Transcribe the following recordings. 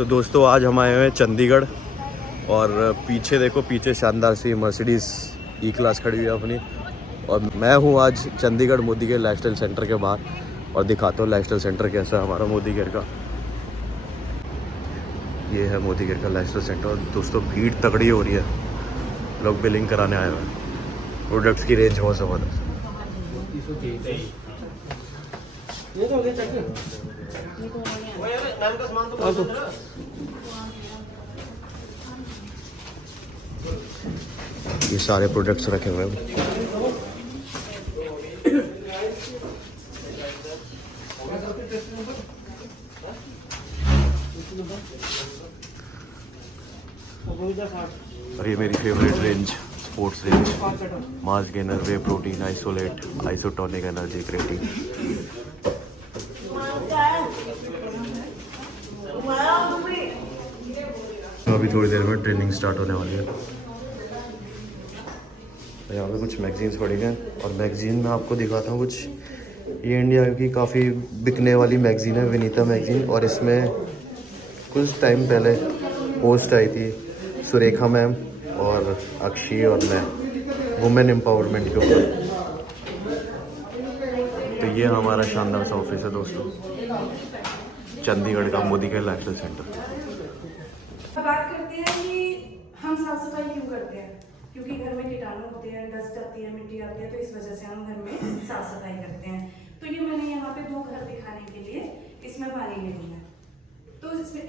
तो दोस्तों आज हम आए हुए हैं चंडीगढ़ और पीछे देखो, पीछे शानदार सी मर्सिडीज़ ई क्लास खड़ी हुई है अपनी। और मैं हूँ आज चंडीगढ़ मोदी के लाइफस्टाइल सेंटर के बाहर और दिखाता हूँ लाइफस्टाइल सेंटर कैसा है हमारा मोदी केयर का। ये है मोदी केयर का लाइफस्टाइल सेंटर और दोस्तों भीड़ तगड़ी हो रही है, लोग बिलिंग कराने आए हुए हैं। प्रोडक्ट्स की रेंज बहुत ज़बरदस्त। ये सारे प्रोडक्ट्स रखे हुए हैं। और ये मेरी favourite range, sports range, mass gainer, whey protein, isolate, isotonic energy creatine. अभी थोड़ी देर में ट्रेनिंग स्टार्ट होने वाली है। यहाँ पे कुछ मैगजीन्स पड़ी हैं और मैगजीन में आपको दिखाता हूँ कुछ। ये इंडिया की काफ़ी बिकने वाली मैगजीन है, विनीता मैगजीन। और इसमें कुछ टाइम पहले पोस्ट आई थी सुरेखा मैम और अक्षी और मैं वुमेन एम्पावरमेंट के ऊपर। तो ये हमारा शानदार सा ऑफिस है दोस्तों, चंडीगढ़ का मोदी के लाइफस्टाइल सेंटर। बात करते हैं कि हम साफ सफाई क्यों करते हैं, क्योंकि घर में कीटाणु होते हैं, डस्ट आती है, मिट्टी आती है, तो इस वजह से हम घर में साफ सफाई करते हैं। तो ये मैंने यहाँ पे 2 घर दिखाने के लिए इसमें पानी ले लिया। तो इसमें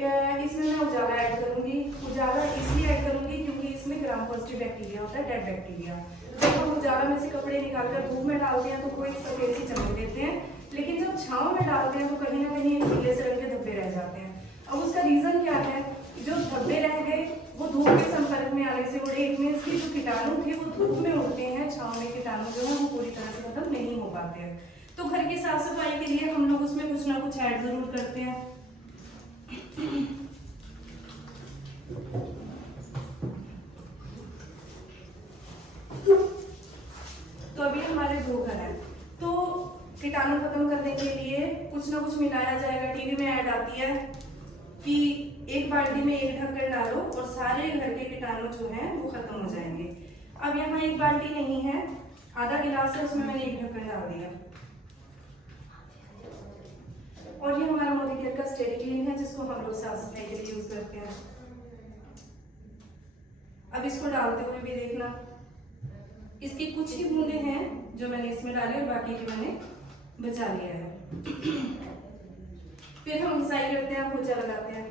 मैं उजाला ऐड करूंगी। उजाला इसलिए ऐड करूंगी क्योंकि इसमें ग्राम पॉजिटिव बैक्टीरिया होता है, डेड बैक्टीरिया। जब हम उजाला में से कपड़े निकालकर धूप में डालते हैं तो कोई सफेद सी चमक देते हैं, लेकिन जब छांव में डालते हैं तो कहीं ना कहीं पीले से रंग के धब्बे रह जाते हैं। अब उसका रीजन क्या है? जो धब्बे रह गए वो धूप के संपर्क में आने से उड़े। इट मींस कि जो कीटाणु थे वो धूप में उड़ते हैं, छांव में कीटाणु जो है वो पूरी तरह से खत्म नहीं हो पाते हैं। तो घर की साफ सफाई के लिए हम लोग उसमें कुछ ना कुछ ऐड जरूर करते हैं। तो अभी हमारे 2 घर हैं, तो कीटाणु खत्म करने के लिए कुछ ना कुछ मिलाया जाएगा। टीवी में ऐड आती है कि 1 बाल्टी में 1 ढक्कन डालो और सारे घर के कीटाणु जो हैं वो खत्म हो जाएंगे। अब यहाँ 1 बाल्टी नहीं है, आधा गिलास है, उसमें मैंने 1 ढक्कन डाल दिया। और ये हमारा मोदी केयर का स्टेडी क्लीन है जिसको हम लोग साफ सफाई के लिए यूज करते हैं। अब इसको डालते हुए भी देखना, इसकी कुछ ही बूंदे हैं जो मैंने इसमें डाली और बाकी की मैंने बचा लिया है। फिर हम घिसाई करते हैं, पोछा लगाते हैं।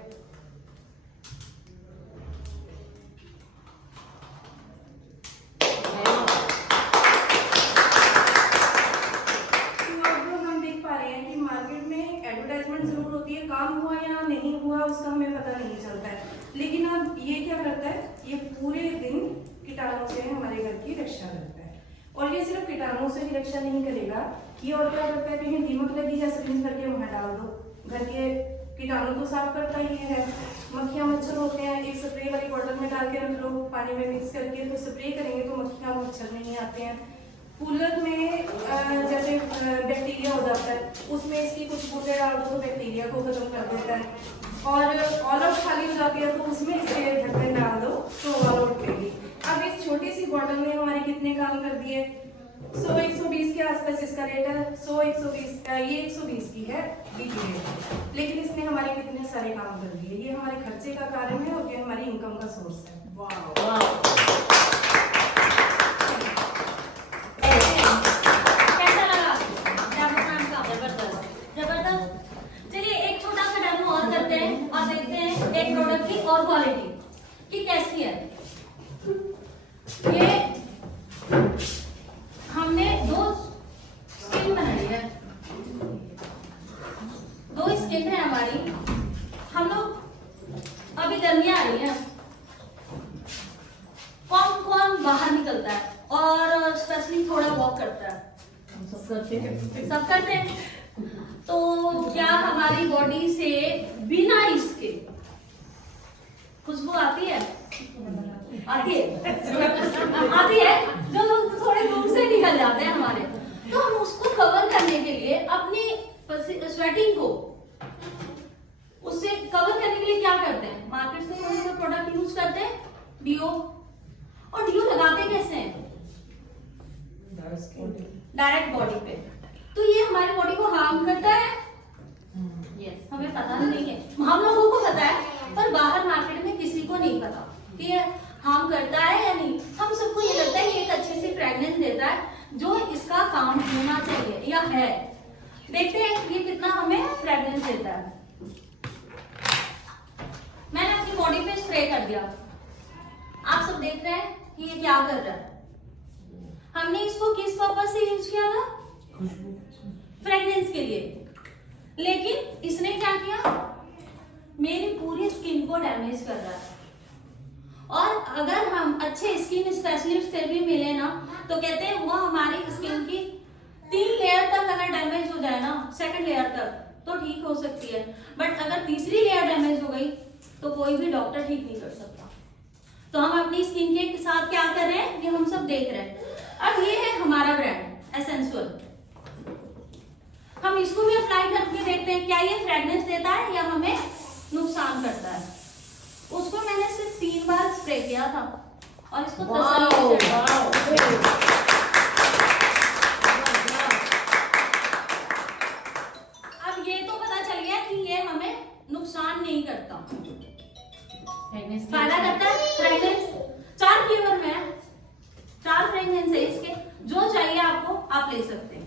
काम हुआ या नहीं हुआ उसका हमें पता नहीं चलता है, लेकिन अब ये क्या करता है, ये पूरे दिन कीटाणु से हमारे घर की रक्षा करता है। और ये सिर्फ कीटाणु से ही रक्षा नहीं करेगा, ये और क्या करता है, कहीं दीमक लगी है स्प्रिंग करके वहां डाल दो, घर के कीटाणु तो साफ करता ही है। मक्खियां मच्छर होते हैं, एक स्प्रे वाली बॉटल में डाल के रख लो पानी में मिक्स करके, तो स्प्रे करेंगे तो मक्खियां मच्छर नहीं आते हैं। कूलर में जैसे बैक्टीरिया हो जाता है, उसमें इसकी कुछ बूंदे डाल दो तो बैक्टीरिया को खत्म कर देता है। और ऑल आउट खाली हो जाती है तो उसमें इसके ढक्कन डाल दो तो ऑल आउट करेगी। अब इस छोटी सी बॉटल में हमारे कितने काम कर दिए? 100-120 के आसपास इसका रेट है। 100-120 ये 120 की है बीजी रेट, लेकिन इसने हमारे कितने सारे काम कर दिए। ये हमारे खर्चे का कारण है और ये हमारी इनकम का सोर्स है। और क्वालिटी कि कैसी है। ये हमने 2 स्किन बनाई है, 2 स्किन है हमारी। हम लोग अभी गर्मियां आ रही है, कौन कौन बाहर निकलता है और स्पेशली थोड़ा वॉक करता है? सब करते हैं। तो क्या हमारी बॉडी से बिना इसके खुशबू आती है? आती है आती है। जो लोग थोड़े दूर से निकल जाते हैं हमारे, तो हम उसको कवर करने के लिए अपनी स्वेटिंग को उससे कवर करने के लिए क्या करते डीओ। और डीओ लगाते कैसे हैं? डायरेक्ट बॉडी पे। तो ये हमारी बॉडी को हार्म करता है? यस, हमें पता नहीं है, हम लोगों को पता है पर बाहर मार्केट में किसी को नहीं पता कि ये हार्म करता है या नहीं। हम सबको ये लगता है ये एक अच्छी सी फ्रेग्रेंस देता है जो इसका काम होना चाहिए या है। देखते हैं ये कितना हमें फ्रेग्रेंस देता है। मैंने अपनी बॉडी पे स्प्रे कर दिया, आप सब देख रहे हैं कि ये क्या कर रहा है। हमने इसको किस पर्पज से यूज किया था? फ्रेग्रेंस के लिए। लेकिन इसने क्या किया? मेरी पूरी स्किन को डैमेज कर रहा है। और अगर हम अच्छे स्किन स्पेशलिस्ट से भी मिले ना तो कहते हैं वो हमारी स्किन की 3 लेयर तक अगर डैमेज हो जाए ना, सेकंड लेयर तक तो ठीक हो सकती है, बट अगर तीसरी लेयर डैमेज हो गई तो कोई भी डॉक्टर ठीक नहीं कर सकता। तो हम अपनी स्किन के साथ क्या कर रहे हैं ये हम सब देख रहे हैं। अब ये है हमारा ब्रांड एसेंशियल, हम इसको भी अप्लाई करके देखते हैं क्या ये फ्रेग्रेंस देता है या हमें नुकसान करता है। उसको मैंने सिर्फ 3 बार स्प्रे किया था और इसको तसल्ली से अब ये तो पता चल गया कि ये हमें नुकसान नहीं करता, फायदा करता है। फ्रेग्रेंस 4 फ्लेवर में है, 4 फ्रेग्रेंस है इसके, जो चाहिए आपको आप ले सकते हैं।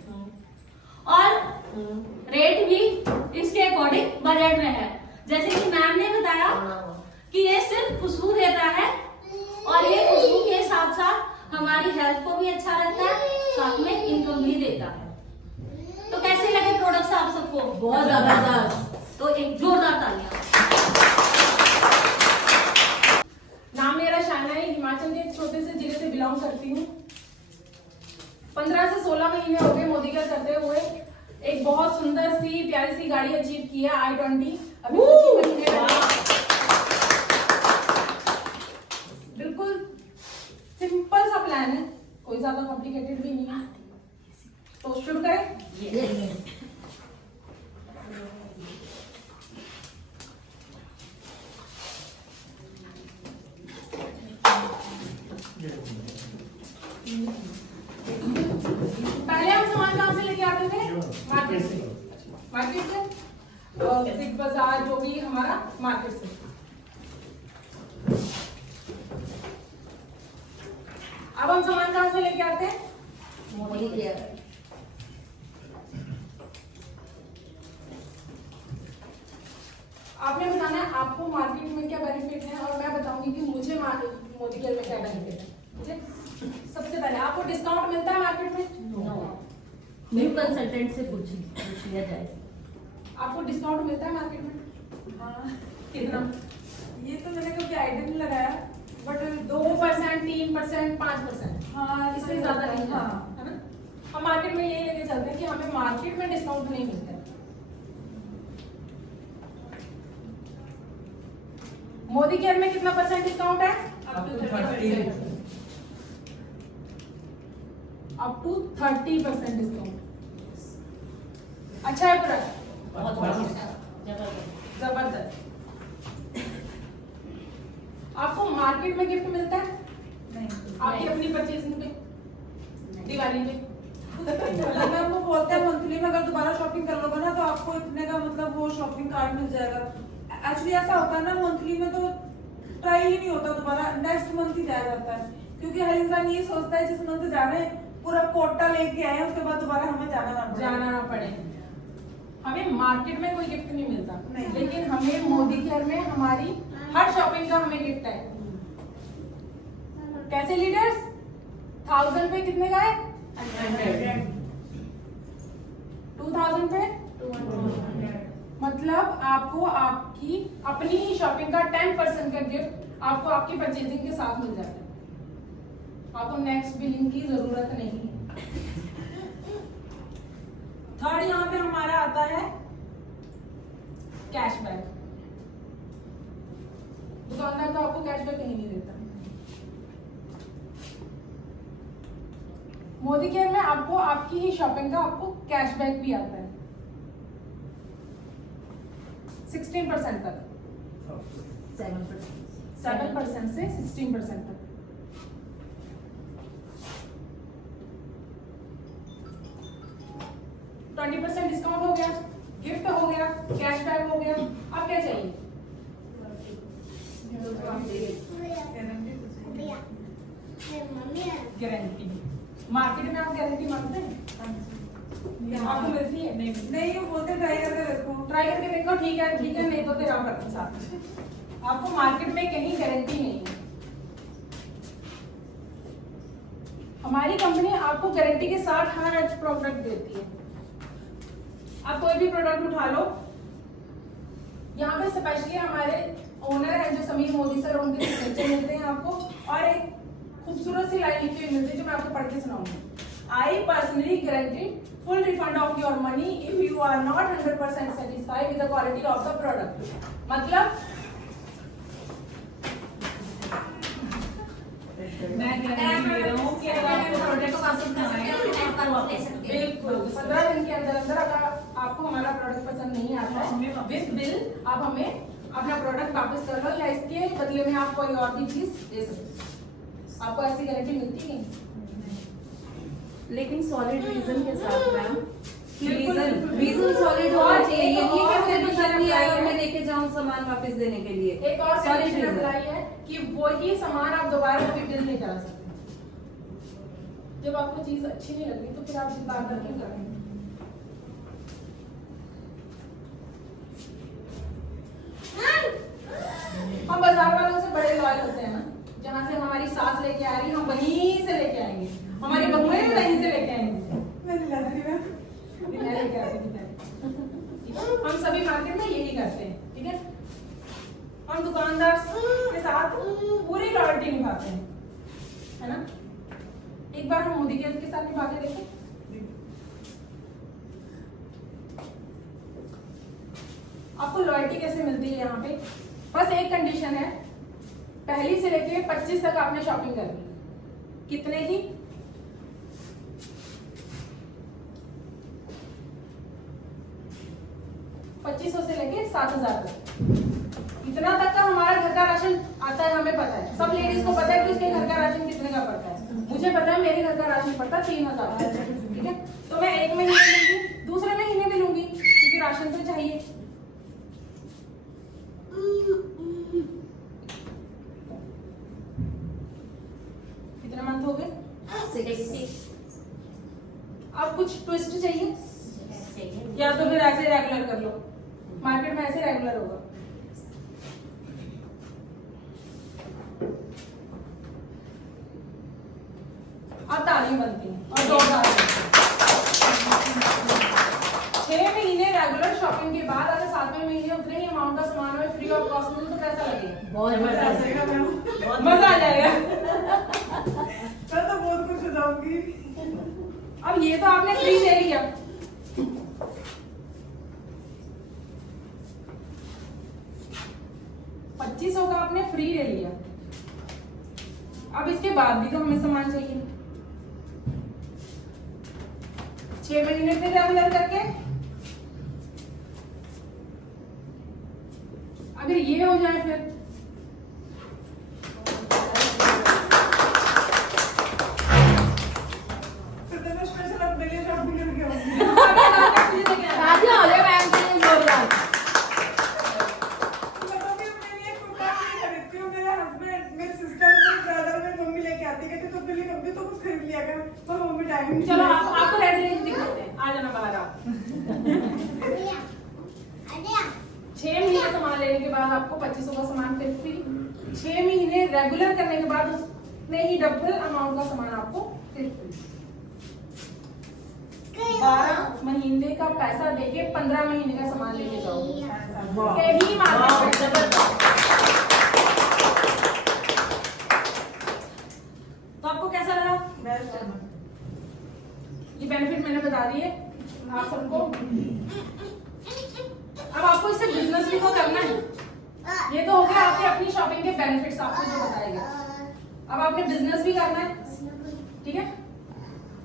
और रेट भी इसके अकॉर्डिंग बजट में है। जैसे कि मैम ने बताया कि ये सिर्फ खुशबू देता है और ये खुशबू के साथ साथ हमारी हेल्थ को भी अच्छा रहता है, साथ में इनकम भी देता है। तो कैसे लगे प्रोडक्ट्स आप सबको? बहुत जबरदस्त। तो एक जोरदार तालियां। नाम मेरा शाना है, हिमाचल के एक छोटे से जिले से बिलोंग करती हूँ। 15 से 16 महीने हो गए मोदी का करते हुए। एक बहुत सुंदर सी प्यारी सी गाड़ी अचीव की है i20। अभी कुछ ही महीने रहे। बिल्कुल सिंपल सा प्लान है, कोई ज्यादा कॉम्प्लिकेटेड भी नहीं है। तो शुरू करें? पहले हम सामान कहाँ से लेके आते थे? मार्केट से। मार्केट से बिग बाजार, जो भी हमारा मार्केट से। अब हम सामान कहाँ से लेके आते हैं? मोदी केयर। आपने बताना है आपको मार्केट में क्या बेनिफिट है और मैं बताऊंगी कि मुझे मोदी केयर में क्या बेनिफिट है। ठीक है, सबसे पहले आपको डिस्काउंट मिलता है मार्केट में? न्यू कंसल्टेंट से पूछ लिया जाए। आपको डिस्काउंट मिलता है मार्केट में? हाँ, कितना? ये तो मैंने कभी आइडिया नहीं लगाया, बट 2%, 3%, 5%। हाँ, इससे ज्यादा नहीं है, हाँ। है ना? हम मार्केट में यही लेके चलते हैं कि हमें मार्केट में डिस्काउंट नहीं मिलता है। मोदी केयर में कितना % डिस्काउंट है? Up to 30%। Up to 30% discount. अच्छा है पूरा? जबरदस्त। आपको मार्केट में गिफ्ट मिलता है? नहीं, आपकी अपनी परचेजिंग पे, दिवाली पे? मतलब आपको बोलते हैं मंथली में अगर दोबारा शॉपिंग कर लोगे ना तो आपको इतने का मतलब वो शॉपिंग कार्ड मिल जाएगा। एक्चुअली ऐसा होता है ना, मंथली में तो ट्राई ही नहीं होता दोबारा, नेक्स्ट मंथ ही जाया जाता है। क्योंकि हर इंसान ये सोचता है जिस मंथ जा रहे हैं पूरा कोटा लेके आए उसके बाद दोबारा हमें जाना ना पड़े। हमें मार्केट में कोई गिफ्ट नहीं मिलता, नहीं। लेकिन हमें मोदी केयर में हमारी हर शॉपिंग का हमें गिफ्ट है। कैसे लीडर्स? 1000 पे कितने का है? 100। 2000 पे 200। मतलब आपको आपकी अपनी ही शॉपिंग का 10% का गिफ्ट आपको आपकी परचेजिंग के साथ मिल जाता है। आपको नेक्स्ट बिलिंग की जरूरत नहीं है। थर्ड यहाँ पे हमारा आता है कैशबैक। दुकानदार तो आपको कैशबैक कहीं नहीं देता। मोदी केयर में आपको आपकी ही शॉपिंग का आपको कैशबैक भी आता है 16% तक। 7% से 16% तक। %20 डिस्काउंट हो गया, गिफ्ट हो गया, कैशबैक हो गया, अब क्या चाहिए? गारंटी। मार्केट में आप गारंटी मांगते हैं? आपको मिलती है? नहीं, वो बोलते ट्राई करके देखो। ट्राई करके देखो, ठीक है नहीं तो फिर आप रखें साथ में। आपको मार्केट में कहीं गारंटी नहीं है। हमारी कंपनी आपको गारंटी के साथ हर प्रोडक्ट देती है। आप कोई भी प्रोडक्ट उठा लो, यहाँ पे स्पेशली हमारे ओनर है जो समीर मोदी सर, उनके सिग्नेचर मिलते हैं आपको, और एक खूबसूरत सी लाइन लिखी हुई मिलती है जो मैं आपको पढ़ के सुनाऊंगी। I personally guarantee full refund of your money if you are not 100% satisfied with the quality of the product। मतलब मैं गारंटी दे रहा हूँ कि अगर आपको प्रोडक्ट पसंद ना आए तो आप ले सकते हैं। बिल्कुल 15 दिन के अंदर अगर आपको हमारा प्रोडक्ट पसंद नहीं आता है, विद बिल आप हमें अपना प्रोडक्ट वापस कर लो, या इसके बदले में आप कोई और भी चीज दे सकते हैं। आपको ऐसी गारंटी मिलती है? लेकिन सॉलिड रीजन के साथ मैम, बिल्कुल। रीजन सॉलिड होना और चाहिए। ये एक नहीं और कि मुझे पसंद नहीं आया और है। मैं लेके जाऊं सामान वापस देने के लिए। एक और सॉलिड कंडीशन रीजन अप्लाई है कि वही सामान आप दोबारा कभी बिल नहीं करा सकते। जब आपको चीज अच्छी नहीं लगी तो फिर आप बार बार क्यों करेंगे? हम बाजार वालों से बड़े लॉयल होते हैं ना, जहाँ से हमारी सास लेके आ रही हम वहीं से लेके आएंगे, हमारी बहुएं भी वहीं से लेके आएंगे। अभी मैं लेके आती हूँ। हम सभी मार्केट में यही करते हैं, ठीक है। हम दुकानदार के साथ पूरी लॉयल्टी निभाते हैं, है ना। एक बार हम मोदी के साथ निभा के देखें। आपको लॉयल्टी कैसे मिलती है यहाँ पे? बस एक कंडीशन है, पहली से लेके 25 तक आपने शॉपिंग करनी। कितने की? 2500 से लेके 7000 तक। इतना तक का हमारा घर का राशन आता है, हमें पता है। सब लेडीज को पता है कि उसके घर का राशन कितने का पड़ता है। मुझे पता है मेरे घर का राशन पड़ता है 3000, ठीक है। तो मैं एक महीने लूंगी, दूसरे महीने भी लूंगी, क्योंकि राशन तो चाहिए। कितने मंथ हो गए? 6 अब कुछ ट्विस्ट चाहिए या तो फिर ऐसे रेगुलर कर लो। मार्केट में ऐसे रेगुलर होगा। अब तालियां बनती हैं और दो तालियां। 6 महीने रेगुलर शॉपिंग के बाद अगर 7वें महीने उतने ही अमाउंट का सामान हमें फ्री ऑफ कॉस्ट मिले तो कैसा लगेगा? बहुत मजा मजा आ जाएगा। मैं तो बहुत खुश हो जाऊंगी। अब ये तो आपने फ्री ले लिया, $2500 का आपने फ्री ले लिया। अब इसके बाद भी तो हमें सामान चाहिए। 6 महीने फिर रेगुलर करके अगर ये हो जाए फिर मैं स्पेशल अपने लिए शॉपिंग करके आऊंगी। राजा हो गया मैम के जोरदार। मैं तो भी अपने लिए कुर्ता नहीं खरीदती हूँ। मेरे हस्बैंड, मेरे सिस्टर, मेरे ब्रदर, मेरी मम्मी लेके आती है तो बिल्ली कभी तो कुछ खरीद लिया कर, पर मम्मी टाइम नहीं। चलो आपको रेड रेंज दिखाते हैं, आ जाना बाहर आप। 6 महीने सामान लेने के बाद आपको 2500 का सामान फिर फ्री। 6 महीने रेगुलर करने के बाद उसमें ही डबल अमाउंट का सामान आपको फिर फ्री। 12 महीने का पैसा देके 15 महीने का सामान लेके जाओ। यही मार्केट है। तो आपको कैसा लगा? ये बेनिफिट मैंने बता दिए आप सबको। अब आपको इससे बिजनेस भी तो करना है। ये तो हो गया आपके अपनी शॉपिंग के बेनिफिट्स आपको जो बताएगा। अब आपने बिजनेस भी करना है, ठीक है।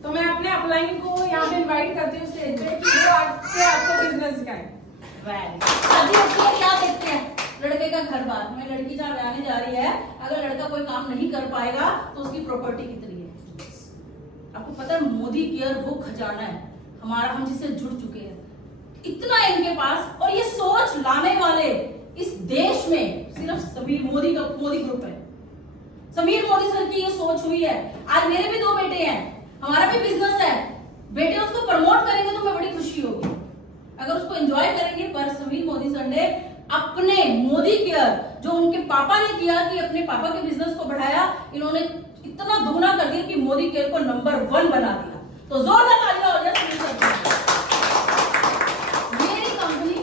तो मैं अपने अपलाइन को यहाँ पे इनवाइट करती हूँ स्टेज पे कि वो आपको बिजनेस सिखाएं। शादी होती है क्या देखते हैं? लड़के का घर बार में, लड़की जहाँ ब्याने जा रही है, अगर लड़का कोई काम नहीं कर पाएगा तो उसकी प्रॉपर्टी कितनी है। आपको पता है मोदी केयर वो खजाना है हमारा, हम जिससे जुड़ चुके हैं, इतना है इनके पास। और ये सोच लाने वाले इस देश में सिर्फ समीर मोदी ग्रुप है। समीर मोदी सर की ये सोच हुई है। आज मेरे भी 2 बेटे हैं, हमारा भी बिजनेस है, बेटे उसको प्रमोट करेंगे तो हमें बड़ी खुशी होगी, अगर उसको एंजॉय करेंगे। पर समीर मोदी सर ने अपने मोदी केयर जो उनके पापा ने किया कि अपने पापा के बिजनेस को बढ़ाया, इन्होंने इतना दुगना कर दिया कि मोदी केयर को नंबर 1 बना दिया। तो जोरदार तालियां हो जाए समीर सर के लिए। मेरी कंपनी,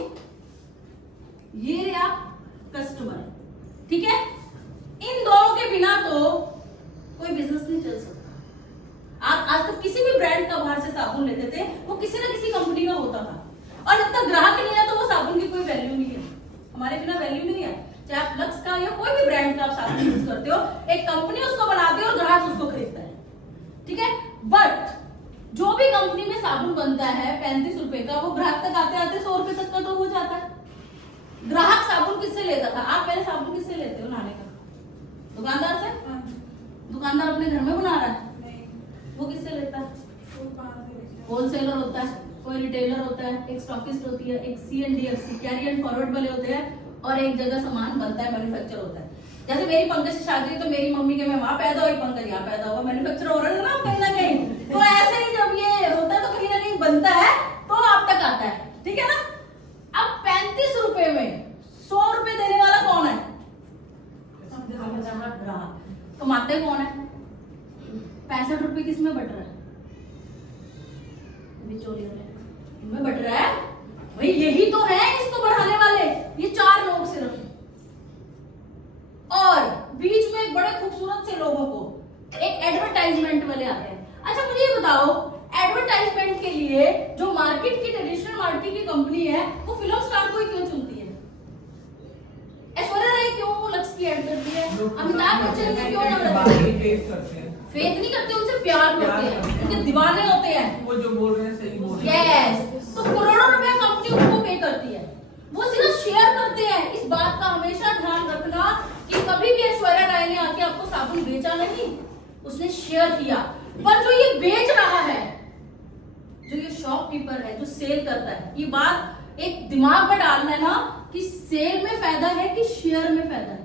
ये रहा कस्टमर, ठीक है। इन दोनों के बिना तो कोई बिजनेस नहीं चल सकता। आप आज तक किसी भी ब्रांड का बाहर से साबुन लेते थे, वो किसी ना किसी कंपनी का होता था, और जब तक ग्राहक नहीं है तो वो साबुन की कोई वैल्यू नहीं है। हमारे बिना वैल्यू नहीं है। चाहे आप लक्स का या कोई भी ब्रांड का आप साबुन यूज करते हो, एक कंपनी उसको बनाती है और ग्राहक उसको खरीदता है, ठीक है। बट जो भी कंपनी में साबुन बनता है 35 रुपए का, वो ग्राहक तक आते आते 100 रुपए तक का तो हो जाता है। ग्राहक साबुन किससे लेता था? आप पहले साबुन किससे लेते हो नहाने का? दुकानदार से? दुकानदार अपने घर में बना रहा है, वो किससे लेता है? होलसेलर होता है, कोई रिटेलर होता है, एक स्टॉकिस्ट होती है, एक CNDFC कैरी एंड फॉरवर्ड वाले होते हैं, और एक जगह सामान बनता है, मैन्युफैक्चर होता है। जैसे मेरी पंकज से शादी हुई तो मेरी मम्मी के मैं वहां पैदा हुई, पंकज यहाँ पैदा हुआ, मैन्युफैक्चर हो रहा है ना कहीं ना कहीं। तो ऐसे ही जब ये होता है तो कहीं ना कहीं बनता है तो आप तक आता है, ठीक है ना। अब 35 रुपए में 100 रुपए देने वाला कौन है? ग्राहक। कमाते कौन है? 65 रुपए किसमें बट रहा है? बिचौलियों में बट रहा है भाई। यही तो है इसको बढ़ाने वाले, ये 4 लोग सिर्फ, और बीच में बड़े खूबसूरत से लोगों को एक एडवर्टाइजमेंट वाले आते हैं। अच्छा मुझे ये बताओ, एडवर्टाइजमेंट के लिए जो मार्केट की ट्रेडिशनल मार्केट की कंपनी है, वो फिल्म स्टार को ही क्यों चुनती है? ऐश्वर्या राय क्यों लक्स की ऐड करती है? अमिताभ बच्चन को क्यों ना करती है? फेक नहीं करते, उनसे प्यार करते हैं, उनके दीवाने होते हैं। वो जो बोल रहे हैं सही बोल रहे हैं। यस, तो करोड़ों रुपया कंपनी उनको पे करती है, वो सिर्फ शेयर करते हैं। इस बात का हमेशा ध्यान रखना कि कभी भी ऐश्वर्या राय ने आके आपको साबुन बेचा नहीं, उसने शेयर किया। पर जो ये बेच रहा है, जो ये शॉपकीपर है, जो सेल करता है, ये बात एक दिमाग में डालना है ना कि सेल में फायदा है कि शेयर में फायदा है।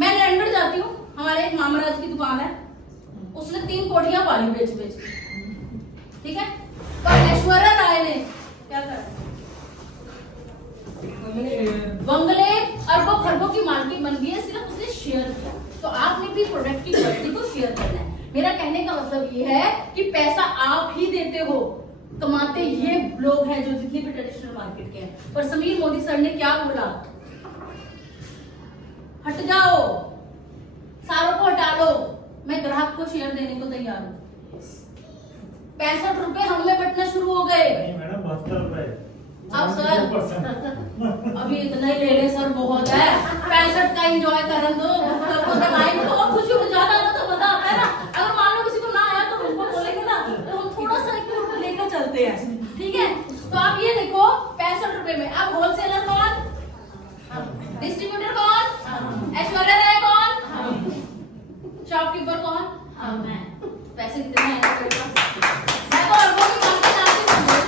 मैं लंदन जाती हूँ, हमारे एक मामराज की दुकान है, उसने 3 कोठियां पाली बेच बेच, ठीक है। पर ऐश्वर्या राय ने क्या करा? बंगले अरबों खरबों की मार्केट बन गई है, सिर्फ उसने शेयर किया। तो आपने भी प्रोडक्ट की क्वालिटी को शेयर करना है। मेरा कहने का मतलब ये है कि पैसा आप ही देते हो, कमाते ये लोग हैं जो जितनी भी ट्रेडिशनल मार्केट के हैं। पर समीर मोदी सर ने क्या बोला? हट जाओ, सारों को हटा लो, मैं ग्राहक को शेयर देने को तैयार हूँ। 65 रुपए हम में बटना शुरू हो गए। मैडम 72 रुपए। अब सर अभी इतना ही ले ले सर, बहुत है। 65 का एंजॉय कर दो, तो खुशी हो जाता है तो मजा आता है ना। अगर मान लो किसी को ना आया तो उनको बोलेंगे ना, तो हम थोड़ा सा एक लेकर चलते हैं, ठीक है। तो आप ये देखो 65 रुपए में। अब होलसेलर कौन? डिस्ट्रीब्यूटर कौन? ऐश्वर्या राय कौन? शॉपकीपर कौन? मैं। पैसे कितने हैं? मैं तो अरबों की बात जानती हूँ।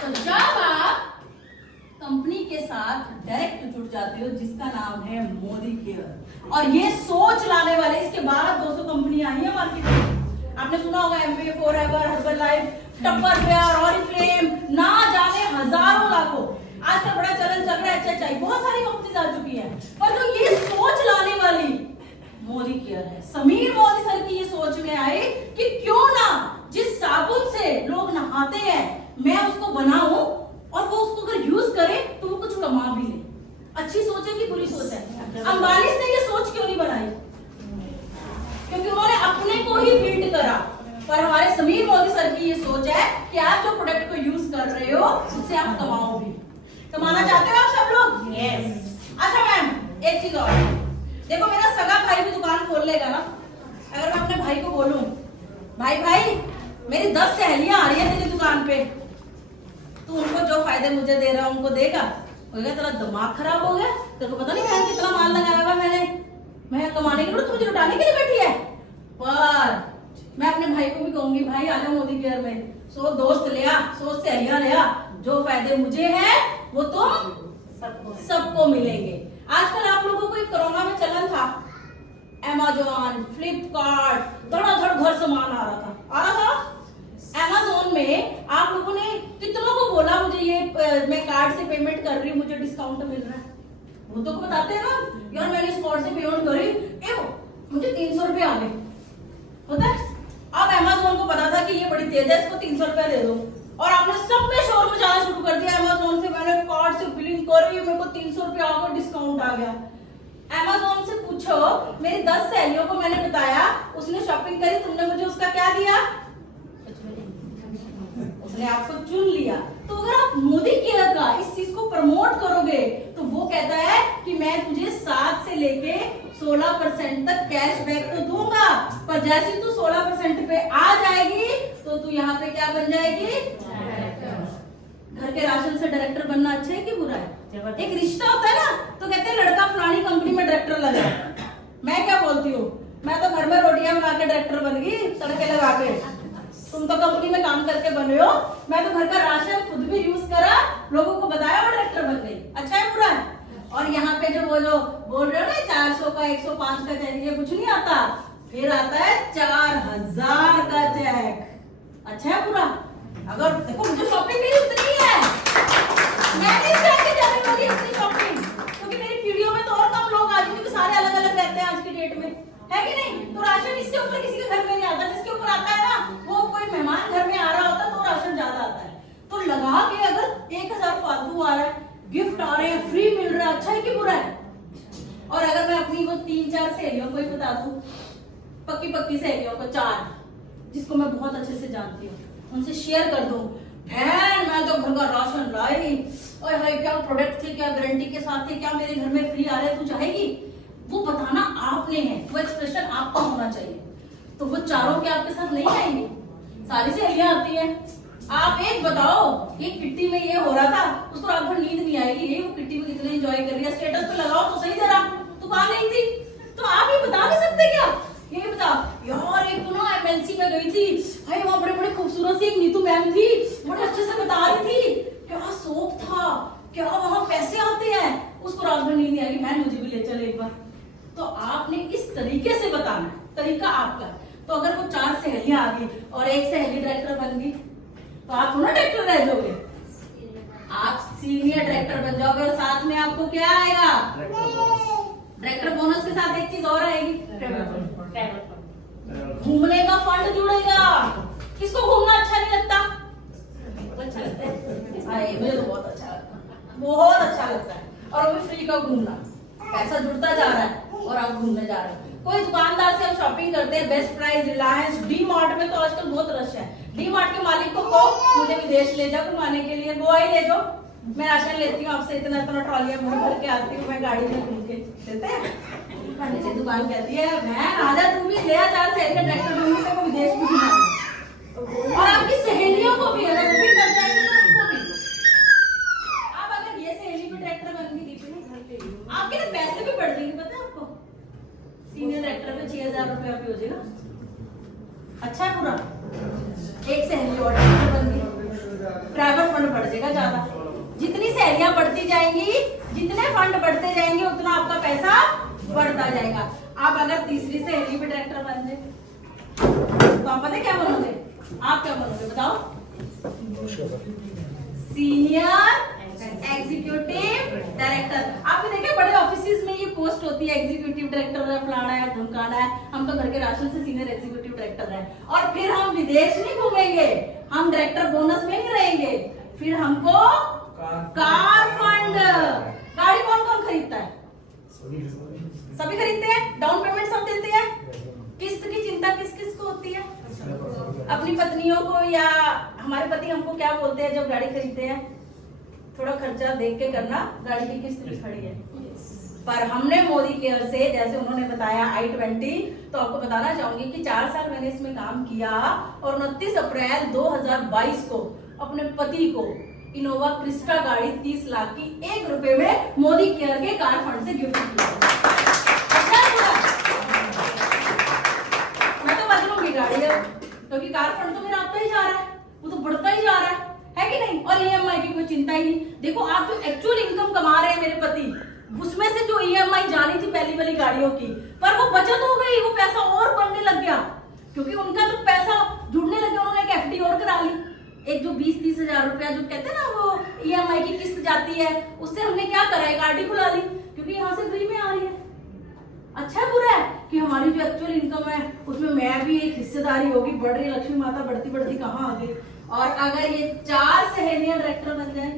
तो जब आप कंपनी के साथ डायरेक्ट जुड़ जाते हो जिसका नाम है मोदी केयर, और ये सोच लाने वाले, इसके बाद 200 कंपनी आई है मार्केट में। आपने सुना होगा Amway, Forever, Herbalife, Tupperware, Oriflame, ना जाने हजारों लाखों। आजकल बड़ा चलन चल रहा है HHI, बहुत सारी कंपनीज आ चुकी है। पर जो ये सोच लाने वाली मोदी केयर है, समीर मोदी सर की ये सोच में आई कि क्यों ना जिस साबुन से लोग नहाते हैं मैं उसको बनाऊं, और वो उसको अगर यूज करे तो वो कुछ कमा भी ले। अच्छी सोच है कि बुरी सोच है? अंबानी ने ये सोच क्यों नहीं बनाई? क्योंकि उन्होंने अपने को ही बिल्ड करा। पर हमारे समीर मोदी सर की ये सोच है कि आप जो प्रोडक्ट को यूज कर रहे हो उससे आप कमाओ भी। कमाना चाहते हो आप सब लोग? यस। अच्छा मैम, एक चीज और देखो, मेरा सगा भाई भी दुकान खोल लेगा ना, अगर मैं अपने भाई को बोलूं, भाई भाई मेरी 10 सहेलियां आ रही है तेरी दुकान पे, तू उनको जो फायदे मुझे दे रहा उनको देगा? होगा तेरा दिमाग खराब हो गया? तेरे को पता नहीं मैं कितना माल लगाया हुआ मैंने? मैं कमाने के लिए, तू मुझे लुटाने के लिए बैठी है? पर मैं अपने भाई को भी कहूंगी, भाई आ जाओ मोदी केयर में, 100 दोस्त ले आ, 100 सहेलियां ले आ, जो फायदे मुझे हैं वो तुम सबको मिलेंगे। आजकल आप लोगों को कोरोना में चलन था, Amazon, फ्लिपकार्ट, धड़ाधड़ घर सामान आ रहा था। Amazon में आप लोगों ने कितनों को बोला मुझे ये मैं कार्ड से पेमेंट कर रही हूँ, मुझे डिस्काउंट मिल रहा है। वो तो बताते हैं ना, यार मैंने इस कार्ड से पेमेंट करी, मुझे 300 रुपये आ गए, होता है। अब Amazon को पता था कि ये बड़ी तेज है, इसको 300 रुपये दे दो, और आपने सब में शोर मचाना शुरू कर दिया। Amazon से मैंने कार्ड से बिलिंग करी, मेरे को 300 रुपये आ गए, डिस्काउंट आ गया। Amazon से पूछो, मेरी 10 सहेलियों को मैंने बताया, उसने शॉपिंग करी, तुमने मुझे उसका क्या दिया? उसने आपको चुन लिया। तो अगर आप मोदी केयर का इस चीज को प्रमोट करोगे तो वो कहता है कि मैं तुझे 7 से लेके 16% तक कैशबैक तो दूंगा, पर जैसे तू 16% पे आ जाएगी तो तू यहाँ पे क्या बन जाएगी? घर के राशन से डायरेक्टर बनना अच्छा है कि बुरा है? एक रिश्ता होता है ना, तो कहते हैं लड़का फलानी कंपनी में डायरेक्टर लगा। मैं क्या बोलती हूँ, मैं तो घर में रोटियां बना के डायरेक्टर बन गई तड़के लगा के। तुम तो कंपनी में काम करके बने हो, मैं तो घर का राशन खुद भी यूज करा, लोगों को बताया और डायरेक्टर बन गई। अच्छा है बुरा है? और यहाँ पे जो वो जो बोल रहे हो ना 400 का 105 का चेक, ये कुछ नहीं आता, फिर आता है 4000 का चेक। अच्छा है बुरा? अगर देखो मुझे शॉपिंग मेरी उतनी है, मैं नहीं जाके जाने वाली अपनी शॉपिंग, क्योंकि मेरी पीढ़ियों में तो और कम लोग आज, क्योंकि सारे अलग अलग रहते हैं आज की डेट में, है कि नहीं? तो राशन इससे ऊपर किसी के घर में नहीं आता, जिसके ऊपर आता है ना वो कोई मेहमान घर में आ रहा होता तो राशन ज्यादा आता है। तो लगा के अगर 1000 फालतू आ रहा है, गिफ्ट आ रहे हैं, फ्री मिल रहा है, अच्छा है कि बुरा है? और अगर मैं अपनी वो 3-4 सहेलियों को ही बता दूं, पक्की सहेलियों को 4, जिसको मैं बहुत अच्छे से जानती हूँ, उनसे शेयर कर दूं, बहन मैं तो घर का राशन लाई, और हाय क्या प्रोडक्ट थे, क्या गारंटी के साथ थे, क्या मेरे घर में फ्री आ रहे हैं, तू चाहेगी? वो बताना आपने है, वो एक्सप्रेशन आपका होना चाहिए। तो वो चारों के आपके साथ नहीं आएंगे, सारी सहेलियां आती हैं। आप एक बताओ, ये किट्टी में ये हो रहा था, उसको रात भर नींद नहीं आएगी, ये वो किट्टी में कितने एंजॉय कर रही है, स्टेटस पे लगाओ तो सही जरा, तू कहाँ गई थी? तो आप ये बता नहीं सकते क्या? ये बता यार, एक तो ना MNC में गई थी, भाई वहाँ बड़े बड़े खूबसूरत सी एक नीतू मैम थी, बड़े अच्छे से बता रही थी, क्या शौक था, क्या वहाँ पैसे आते हैं, उसको रात भर नींद नहीं आएगी, बहन मुझे भी ले चल एक बार। तो आपने इस तरीके से बताना है, तरीका आपका। तो अगर वो 4 सहेलियां आ गई और एक सहेली डायरेक्टर बन गई, तो आप थोड़ा डायरेक्टर रह जाओगे, आप सीनियर डायरेक्टर बन जाओगे, और साथ में आपको क्या आएगा? डायरेक्टर बोनस के साथ एक चीज और आएगी, घूमने का फंड जुड़ेगा। किसको घूमना अच्छा नहीं लगता? अच्छा लगता है, मुझे तो बहुत अच्छा लगता है, बहुत अच्छा लगता है। और वो फ्री का घूमना, पैसा जुड़ता जा रहा है और आप घूमने जा रहे हैं। कोई दुकानदार से हम शॉपिंग करते हैं, best price, Reliance, D mart में तो आजकल बहुत रश है। डी मार्ट के मालिक को कहो मुझे विदेश ले जाओ घुमाने के लिए, गोवा ही ले जाओ, मैं राशन लेती हूँ आपसे, इतना ट्रॉलियां भर के आती हूँ मैं गाड़ी में घूम के, देते हैं। दुकान कहती है बहन आजा तू भी ले आ, 4 सहेलियां डायरेक्टर बनूंगी तेरे को विदेश भी घुमाऊंगी, और आपकी सहेलियों को भी, अगर वो भी कर जाएंगे तो उनको भी। आप अगर ये सहेली भी डायरेक्टर बन गई, आपके ना पैसे भी बढ़ जाएंगे, पता है आपको? सीनियर डायरेक्टर में 6000 रुपया भी हो जाएगा। अच्छा है पूरा? एक सहेली और डायरेक्टर बन गई, प्राइवेट फंड बढ़ जाएगा ज्यादा। जितनी सहेलियां बढ़ती जाएंगी, जितने फंड बढ़ते जाएंगे, उतना आपका पैसा बढ़ता जाएगा। आप अगर तीसरी सहेली भी डायरेक्टर बन जाए तो आप पता क्या बनोगे? आप क्या बनोगे बताओ? Senior executive director. आपने देखे बड़े ऑफिस में ये पोस्ट होती है, एग्जीक्यूटिव डायरेक्टर है, फलाना है, धमकाना है। हम तो घर के राशन से सीनियर एग्जीक्यूटिव डायरेक्टर है, और फिर हम विदेश नहीं घूमेंगे, हम डायरेक्टर बोनस में नहीं रहेंगे, फिर हमको कार फंड। गाड़ी कौन कौन खरीदता है? सभी खरीदते हैं, डाउन पेमेंट सब देते हैं। किस्त की चिंता किस किस को होती है? अपनी पत्नियों को, या हमारे पति हमको क्या बोलते हैं जब गाड़ी खरीदते हैं? थोड़ा खर्चा देख के करना, गाड़ी की किस्त भी खड़ी है। पर हमने मोदी केयर से, जैसे उन्होंने बताया i20, तो आपको बताना चाहूंगी कि 4 साल मैंने इसमें काम किया, और 29 अप्रैल 2022 को अपने पति को इनोवा क्रिस्टा गाड़ी 30 लाख की 1 रुपए में मोदी केयर के कार फंड से गिफ्ट किया। अच्छा है पूरा? मैं तो बदलूंगी गाड़ी अब, क्योंकि कार फंड तो मेरा आता ही जा रहा है, वो तो बढ़ता ही जा रहा है कि नहीं? और ईएमआई की कोई चिंता ही नहीं। देखो आप जो एक्चुअल इनकम कमा रहे हैं मेरे पति, उसमें से जो ईएमआई जानी थी पहली वाली गाड़ियों की, पर वो बचत हो गई, वो पैसा और बढ़ने लग गया, क्योंकि उनका तो पैसा जुड़ने लग गया, उन्होंने एक एफडी और करा ली। एक जो 20-30 हजार रुपया जो कहते हैं ना वो ईएमआई की किस्त जाती है, उससे हमने क्या करा, एक आरडी खुला ली, क्योंकि यहाँ से फ्री में आ रही है। अच्छा है बुरा है कि हमारी जो एक्चुअल इनकम है उसमें मैं भी एक हिस्सेदारी होगी, बढ़ रही लक्ष्मी माता बढ़ती बढ़ती कहाँ आ गई। और अगर ये 4 सहेलियां डायरेक्टर बन जाए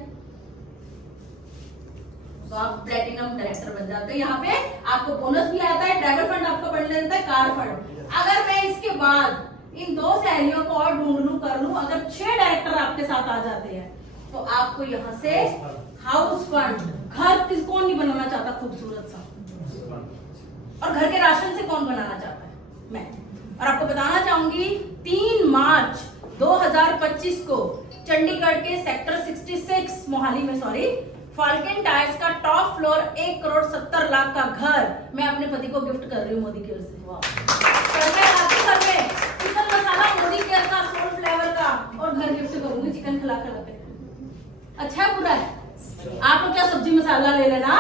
तो आप प्लेटिनम डायरेक्टर बन जाते हैं। यहाँ पे आपको बोनस भी आता है, ड्राइवर फंड आपका बढ़ जाता है, कार फंड। अगर मैं इसके बाद इन 2 सहेलियों को और ढूंढ लूं कर लूं, अगर 6 डायरेक्टर आपके साथ आ जाते हैं तो आपको यहाँ से हाउस फंड, घर किस कौन नहीं बनाना चाहता खूबसूरत सा, और घर के राशन से कौन बनाना चाहता है? मैं। और आपको बताना चाहूंगी 3 मार्च 2025 को चंडीगढ़ के सेक्टर 66 मोहाली में फाल्कन टायर्स का टॉप फ्लोर 1,70,00,000 का घर मैं अपने पति को गिफ्ट कर रही हूँ मोदी केयर से। चिकन मसाला मोदी केयर का, सोल फ्लेवर का, और घर गिफ्ट करूंगी चिकन खिला के। अच्छा है बुरा है? आप लोग क्या सब्जी मसाला ले लेना,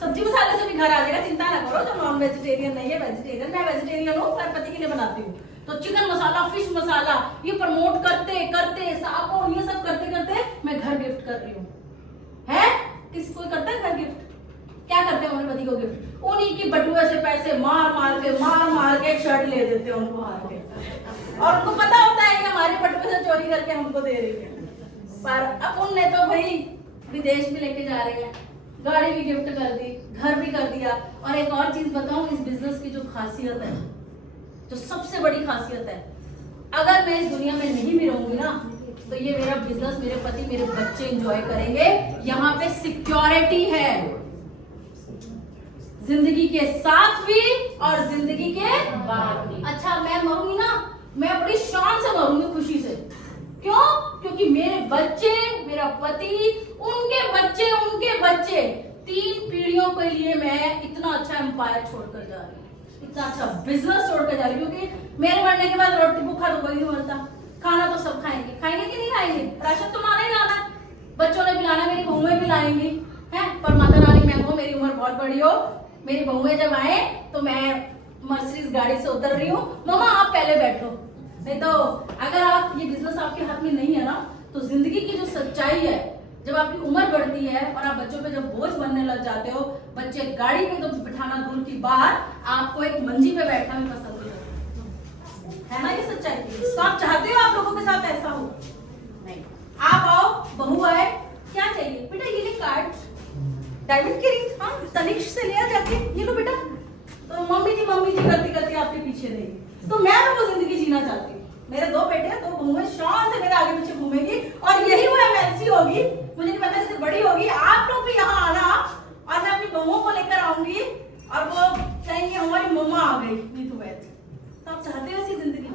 सब्जी मसाले से भी घर आ जाएगा, चिंता ना करो। जो नॉन वेजिटेरियन नहीं है, वेजिटेरियन, मैं वेजिटेरियन हूँ, मैं पति के लिए बनाती हूँ। तो चिकन मसाला, फिश मसाला ये प्रमोट करते करते साबुन ये सब करते करते मैं घर गिफ्ट कर रही हूँ। है किसी कोई करता है घर गिफ्ट? क्या करते हैं अपने पति को गिफ्ट? उन्हीं की बटुए से पैसे मार मार के शर्ट ले देते हैं उनको हार के, और उनको पता होता है कि हमारे बटुए से चोरी करके हमको दे रही है। पर अब उनने तो भाई विदेश में लेके जा रहे हैं, गाड़ी भी गिफ्ट कर दी, घर भी कर दिया। और एक और चीज बताऊं, इस बिजनेस की जो खासियत है, जो सबसे बड़ी खासियत है, अगर मैं इस दुनिया में नहीं भी रहूंगी ना तो ये मेरा बिजनेस, मेरे पति, मेरे बच्चे एंजॉय करेंगे। यहाँ पे सिक्योरिटी है, जिंदगी के साथ भी और जिंदगी के बाद भी। अच्छा मैं मरूंगी ना, मैं बड़ी शान से मरूंगी, खुशी से। क्यों? क्योंकि मेरे बच्चे, मेरा पति, उनके बच्चे 3 पीढ़ियों के लिए मैं इतना अच्छा एम्पायर छोड़कर जा रही हूँ, इतना अच्छा बिजनेस छोड़कर जा रही हूँ। क्योंकि मेरे मरने के बाद रोटी भूखा तो कोई नहीं मरता, खाना तो सब खाएंगे कि नहीं खाएंगे, राशन तो लाना ही लाना, बच्चों ने पिलाना, मेरी बहुएं भी लाएंगी, है। पर माता रानी मैं कहूँ मेरी उम्र बहुत बड़ी हो, मेरी बहुएं जब आए तो मैं मर्सिडीज गाड़ी से उतर रही हूँ, मम्मा आप पहले बैठो। नहीं तो अगर आप ये बिजनेस आपके हाथ में नहीं है ना, तो जिंदगी की जो सच्चाई है, जब आपकी उम्र बढ़ती है और आप बच्चों पे जब बोझ बनने लग जाते हो, बच्चे गाड़ी में तो बिठाना दूर की बात, आपको एक मंजी पे बैठना भी पसंद नहीं है ना, ये सच्चाई। तो आप चाहते हो आप लोगों के साथ ऐसा हो? नहीं। आप आओ, बहू आए, क्या चाहिए बेटा? ये ले कार्ड, डायमंड की रिंग, हाँ तनिष्क से ले आ जाके, ये लो बेटा। तो मम्मी जी करती करती आपके पीछे नहीं। तो मैं तो वो जिंदगी जीना चाहती हूँ। मेरे 2 बेटे, 2 बहुएं शान से मेरे आगे पीछे घूमेगी, और यही वो एमएनसी होगी, मुझे नहीं पता इससे बड़ी होगी। आप लोग भी यहाँ आना, और मैं अपनी बहुओं को लेकर आऊंगी, और वो कहेंगे हमारी मम्मा आ गई नीतू वैद। तो आप चाहते हो ऐसी जिंदगी?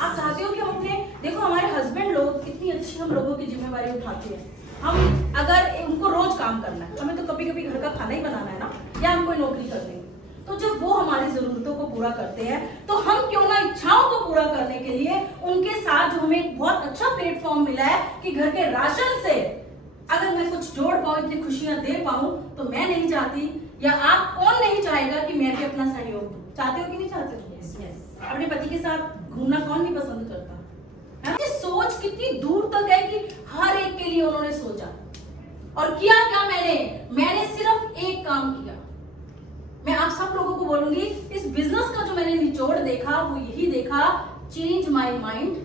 आप चाहते हो कि हम अपने, देखो हमारे हस्बैंड लोग कितनी अच्छी हम लोगों की जिम्मेवारी उठाते हैं। हम अगर उनको रोज काम करना है, हमें तो कभी कभी घर का खाना ही बनाना है ना, या हम कोई नौकरी करते हैं, तो जब वो हमारी जरूरतों को पूरा करते हैं, तो हम क्यों ना इच्छाओं को पूरा करने के लिए उनके साथ जो हमें एक बहुत अच्छा प्लेटफॉर्म मिला है कि घर के राशन से अगर मैं कुछ जोड़ पाऊं, इतनी खुशियां दे पाऊं, तो मैं नहीं चाहती, या आप कौन नहीं चाहेगा कि मैं भी अपना सहयोग दूं? चाहते हो कि नहीं चाहते हो? अपने पति के साथ घूमना कौन नहीं पसंद करता है? ये सोच कितनी दूर तक है कि हर एक के लिए उन्होंने सोचा, और किया क्या? मैंने सिर्फ एक काम किया। मैं आप सब लोगों को बोलूंगी, इस बिजनेस का जो मैंने निचोड़ देखा वो यही देखा, change my mind,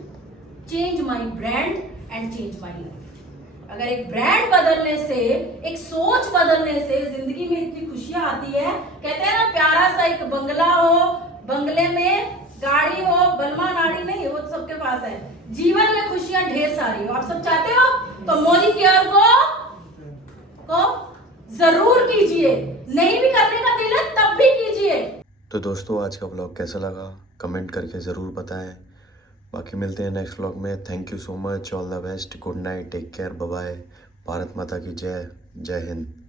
change my brand and change my life. अगर एक ब्रांड बदलने से, एक सोच बदलने से जिंदगी में इतनी खुशियां आती है। कहते हैं ना, प्यारा सा एक बंगला हो, बंगले में गाड़ी हो, बलमा नाड़ी नहीं, वो सबके पास है। जीवन में खुशियां ढेर सारी हो, आप सब चाहते हो? तो मोदी केयर को जरूर कीजिए, नहीं भी करने का दिल है तब भी कीजिए। तो दोस्तों आज का व्लॉग कैसा लगा कमेंट करके ज़रूर बताएं। बाकी मिलते हैं नेक्स्ट व्लॉग में। Thank you so much, all the best, good night, take care, bye bye. Bharat Mata की जय, जय हिंद।